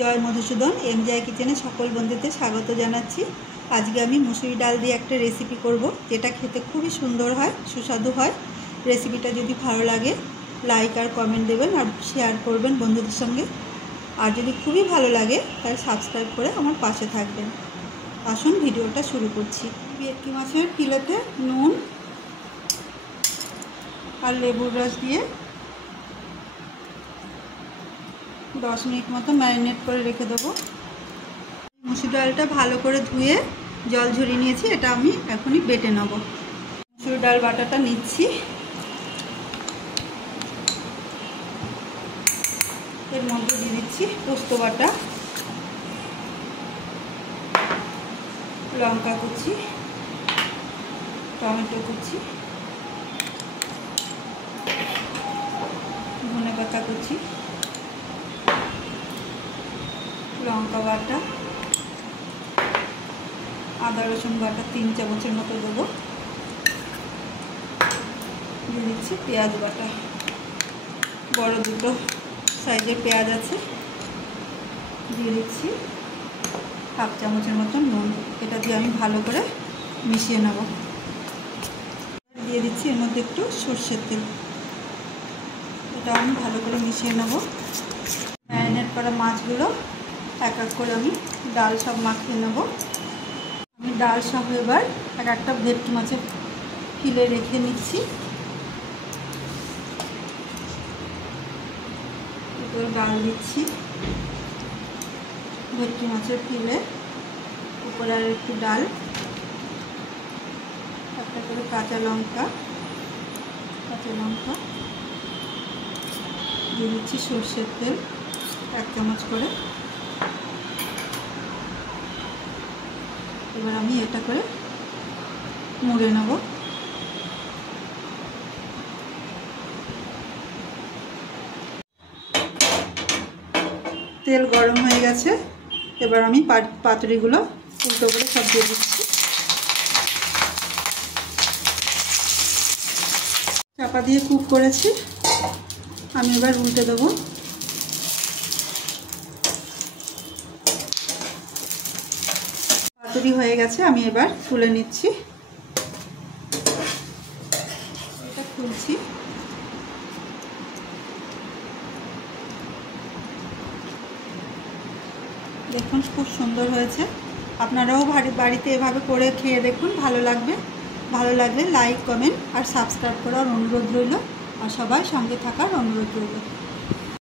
জয় Madhusudan MgI কিচেনে সকল বন্ধুদের স্বাগত জানাচ্ছি। আজকে আমি মুসুরি ডাল দিয়ে একটা রেসিপি করব, যেটা খেতে খুবই সুন্দর হয়, সুস্বাদু হয়। রেসিপিটা যদি ভালো লাগে লাইক আর কমেন্ট দেবেন আর শেয়ার করবেন বন্ধুদের সঙ্গে। আর যদি খুবই ভালো লাগে তাহলে সাবস্ক্রাইব করে আমার পাশে থাকবেন। আসুন ভিডিওটা শুরু করছি। ভেটকি মাছের ফিলেতে নুন আর লেবুর রস দিয়ে 10 মিনিট মতো ম্যারিনেট করে রেখে দেবো। মুসুর ডালটা ভালো করে ধুয়ে জল ঝরিয়ে নিয়েছি, এটা আমি এখনই বেটে নেব। মুসুর ডাল বাটাটা নিচ্ছি, এর মধ্যে দিয়ে দিচ্ছি পোস্ত বাটা, লঙ্কা কুচি, টমেটো কুচি, ধনে পাতা কুচি, লঙ্কা বাটা, আদা রসুন বাটা 3 চামচের মতো দেবো। দিয়ে দিচ্ছি পেঁয়াজ বাটা, বড় দুটো সাইজের পেঁয়াজ আছে। দিয়ে দিচ্ছি 1/2 চামচের মতো নুন, এটা দিয়ে আমি ভালো করে মিশিয়ে নেব। দিয়ে দিচ্ছি এর মধ্যে একটু সরষের তেল, এটা আমি ভালো করে মিশিয়ে নেব। ম্যারিনেট করা মাছগুলো এক এক করে আমি ডাল সব মাখিয়ে নেব। আমি ডাল সহ এবার একটা ভেটকি মাছের ফিলে রেখে নিচ্ছি। এবার ডাল দিচ্ছি ভেটকি মাছের ফিলে, উপরে আর একটু ডাল, একটা করে কাঁচা লঙ্কা দিয়ে দিচ্ছি সরষের তেল 1 চামচ করে। এবার আমি এটা করে মুড়ে নেব। তেল গরম হয়ে গেছে, এবার আমি পাতুরিগুলো উল্টো করে সব দিয়ে দিচ্ছি। চাপা দিয়ে কুক করেছি, আমি এবার উল্টে দেবো। পাতুরি হয়ে গেছে, আমি এবার তুলে নিচ্ছি। এটা খুলছি, দেখুন খুব সুন্দর হয়েছে। আপনারাও বাড়িতে এভাবে করে খেয়ে দেখুন, ভালো লাগবে। ভালো লাগলে লাইক কমেন্ট আর সাবস্ক্রাইব করার অনুরোধ রইল, আর সবাই সঙ্গে থাকার অনুরোধ রইল।